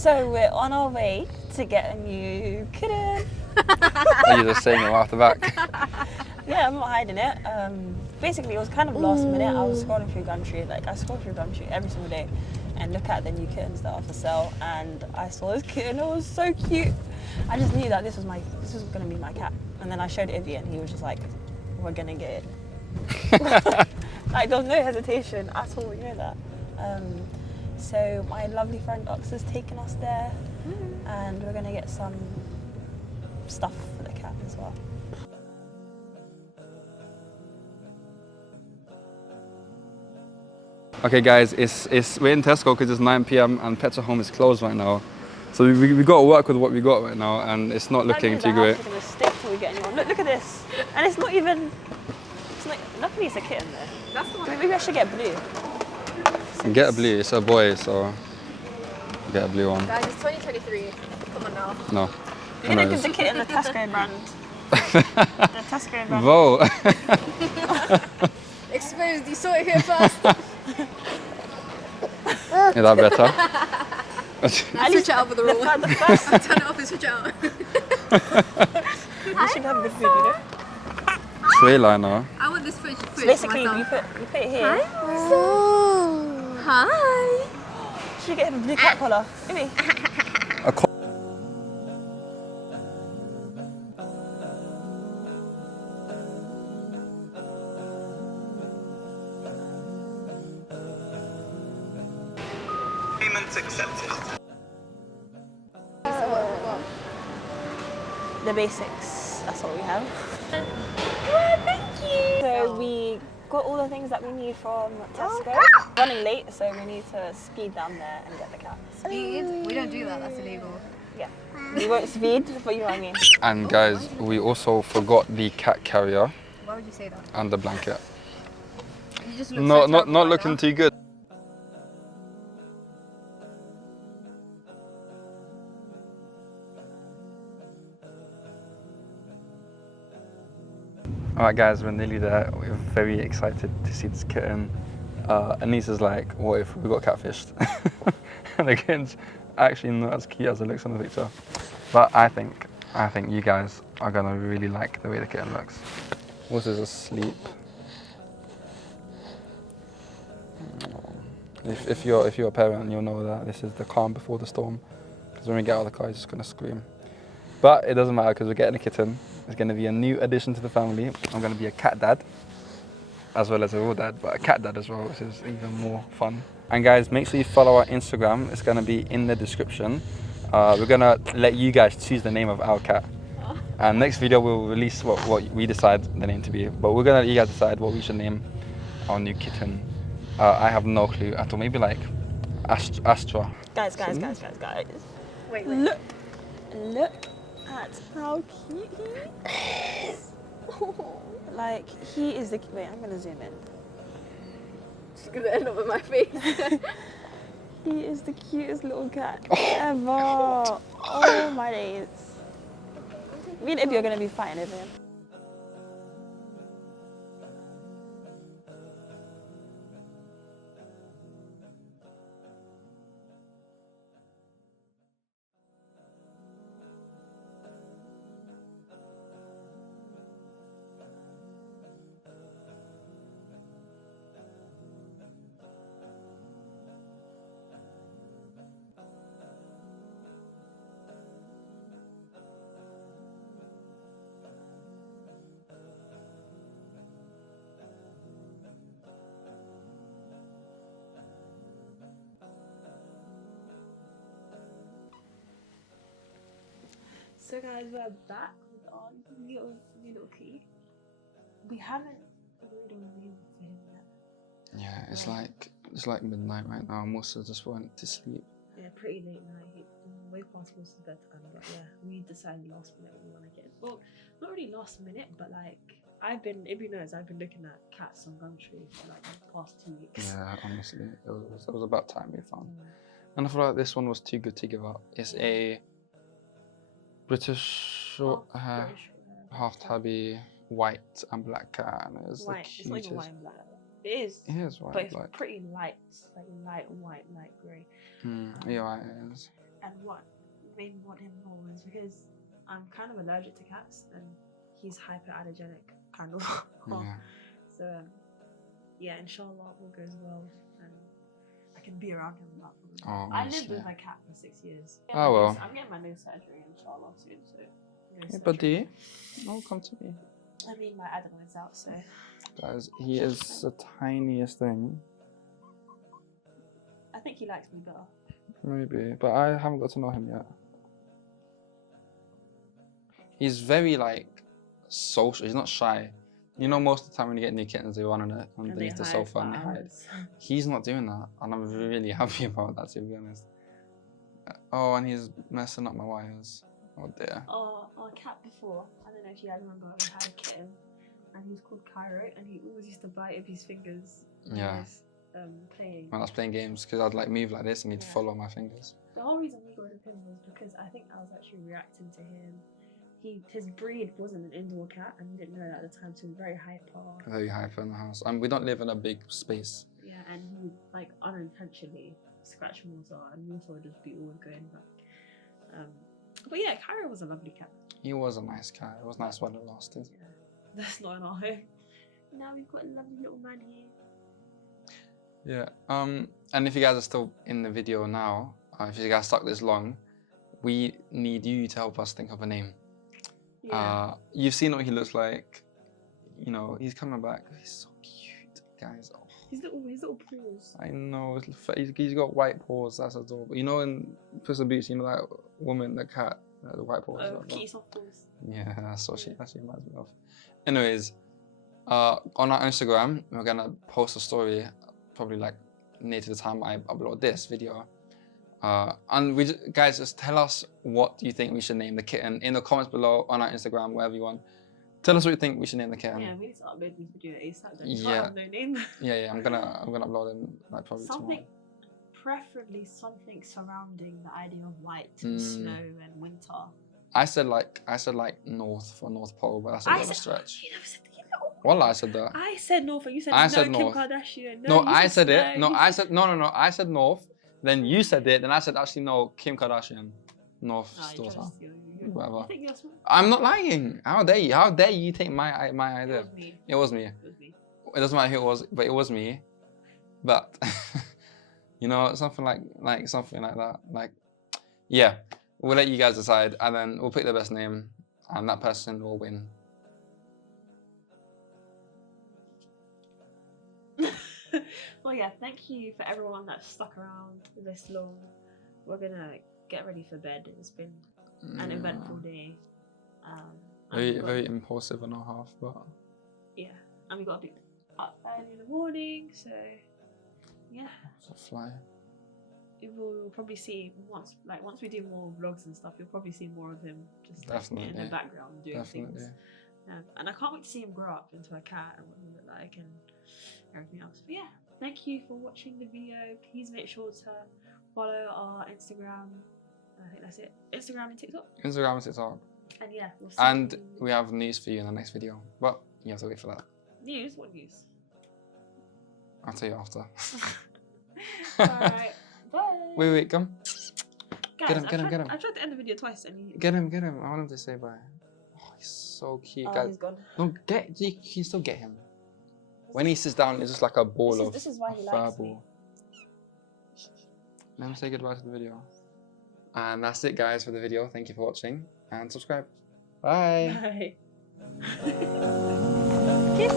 So we're on our way to get a new kitten. Are you just saying it off the back? Yeah, I'm not hiding it. Basically, it was kind of last minute. I was scrolling through Gumtree, like I scroll through Gumtree every single day and look at the new kittens that are for sale. And I saw this kitten. It was so cute. I just knew that this was gonna be my cat. And then I showed Ivy, and he was just like, "We're gonna get it." Like there was no hesitation at all. You know that. So my lovely friend Ox has taken us there, and we're gonna get some stuff for the cat as well. Okay guys, we're in Tesco because it's 9 p.m. and Pets at Home is closed right now. So we got to work with what we got right now, and it's not looking too great. We're gonna stick till we get anyone. Look at this, and it's not even. It's not. Luckily, it's a kitten there. That's the one. Maybe I should get blue. Get a blue. It's a boy, so get a blue one. Guys, it's 2023. Come on now. No. You're gonna give the kitten the Tesco brand. The Tesco brand. Whoa. Exposed. You saw it here first. Is that better? Now switch it out with the wrong one. The first. Turn it off and switch it out. You should have good food, you know. Tray liner. I want this footage. So basically, you put it here. Hi. Should you get him a blue cat collar? Maybe. Payments accepted. The basics. That's what we have. Thank you. So we got all the things that we need from Tesco. Running late, so we need to speed down there and get the cat. Speed? We don't do that. That's illegal. Yeah. We won't speed, but you know what I mean. And guys, we also forgot the cat carrier Why would you say that? and the blanket. You just look so Not terrible looking right too good. Alright guys, we're nearly there. We're very excited to see this kitten. Aneesah's like, what if we got catfished? And the kitten's actually not as cute as it looks on the picture. But I think you guys are gonna really like the way the kitten looks. Wuss is asleep. If you're a parent, you'll know that this is the calm before the storm. Because when we get out of the car, he's just gonna scream. But it doesn't matter because we're getting a kitten. It's going to be a new addition to the family. I'm going to be a cat dad, as well as a real dad, but a cat dad as well, which is even more fun. And guys, make sure you follow our Instagram. It's going to be in the description. We're going to let you guys choose the name of our cat. And next video, we'll release what we decide the name to be. But we're going to let you guys decide what we should name our new kitten. I have no clue at all. Maybe like Astra. Guys. Wait. Look at how cute he is. Like, he is the... Wait, I'm gonna zoom in. It's gonna end up with my face. He is the cutest little cat ever. Oh my days. Me and Ibby are gonna be fighting over him. So guys, we're back with our new little kitty. We haven't agreed on a name for him yet. Yeah, it's like midnight right now. Most of us went to sleep. Yeah, pretty late night. Way past most of bedtime, but yeah, we decided last minute we want to get. Well, not really last minute, but like Ibby knows I've been looking at cats on Gumtree for like the past 2 weeks. Yeah, honestly, it was about time we found. And I feel like this one was too good to give up. It's a British short hair, half tabby, white and black cat, and it's White. the It's not even cutest. white and black. It is. It is white But and it's black. pretty light, like light white, light grey. Yeah, it is. And what made me want him more was because I'm kind of allergic to cats, and he's hyperallergenic, kind of. Yeah. So, yeah, inshallah, all goes well, and I can be around him without problem. Oh, I lived honestly. with my cat for 6 years. Oh, well. I'm getting my nose surgery, inshallah, soon, so. Hey, buddy. Oh, come to me. I mean, my adenoids out, so. Guys, he is the tiniest thing. I think he likes me better. Maybe, but I haven't got to know him yet. He's very, like, social. He's not shy. You know, most of the time when you get new kittens, they run underneath the sofa and they hide. He's not doing that, and I'm really happy about that, to be honest. Oh, and he's messing up my wires. Oh dear. Our cat before, I don't know if you guys remember, we had a kitten, and he was called Cairo, and he always used to bite with his fingers when he Yeah. was playing. When I was playing games, because I'd like move like this and he'd Yeah. follow my fingers. The whole reason we got rid of him was because I think I was actually reacting to him. His breed wasn't an indoor cat, and we didn't know that at the time, so he was very hyper. Very hyper in the house. And we don't live in a big space. Yeah, and he would like unintentionally scratch water, and water would just be always going back. But yeah, Cairo was a lovely cat. He was a nice cat. It was nice while it lasted. Yeah, that's not in our home. Now we've got a lovely little man here. Yeah. And if you guys are still in the video now, if you guys stuck this long, we need you to help us think of a name. Yeah. You've seen what he looks like. You know, he's coming back. He's so cute, guys. Oh, His little paws. I know. He's got white paws. That's adorable. You know, in Puss in Boots, you know that woman, the cat, the white paws. Oh, kitty soft paws. Yeah, that's what she reminds me of. Anyways, on our Instagram, we're gonna post a story, probably like near to the time I upload this video. And guys, just tell us what you think we should name the kitten in the comments below on our Instagram, wherever you want. Tell us what you think we should name the kitten. Yeah, we need to upload this video ASAP. Then. Yeah. Have no name. Yeah, I'm gonna upload them like probably Something, preferably something surrounding the idea of white, and snow, and winter. tomorrow. I said like North for North Pole, but that's a bit of a stretch. You never said the yellow. Wallah, I said that. I said North, and you said I no. said Kim North. Kardashian. No, you I said snow. it. No, You I said no. I said North. Then you said it. Then I said actually no. Kim Kardashian, North's daughter. Whatever. You think you're smart? I'm not lying. How dare you? How dare you take my idea? It was me. It was me. It was me. It doesn't matter who it was, but it was me. But you know, something like something like that. Like, yeah, we'll let you guys decide, and then we'll pick the best name, and that person will win. Well, yeah, thank you for everyone that stuck around this long. We're gonna get ready for bed. It's been an eventful day. Very impulsive on our half, but yeah, and we got to be up early in the morning, so yeah. it's a fly. We'll probably see once we do more vlogs and stuff. You'll probably see more of him just like, in Definitely. the background doing Definitely. things. And I can't wait to see him grow up into a cat and what he look like and everything else. But yeah, thank you for watching the video. Please make sure to follow our Instagram. I think that's it. Instagram and TikTok. Instagram and TikTok. And yeah, we'll see And you. we have news for you in the next video, but you have to wait for that. News? What news? I'll tell you after. Alright, bye. Wait, come. Guys, Get him. I tried to end the video twice and you... Get him. I want him to say bye. Oh, he's so cute, Oh, guys. he's gone. No, you can still get him. When he sits down, it's just like a ball of This is why he fur likes me. ball. Let me say goodbye to the video. And that's it, guys, for the video. Thank you for watching and subscribe. Bye. Bye. Kiss.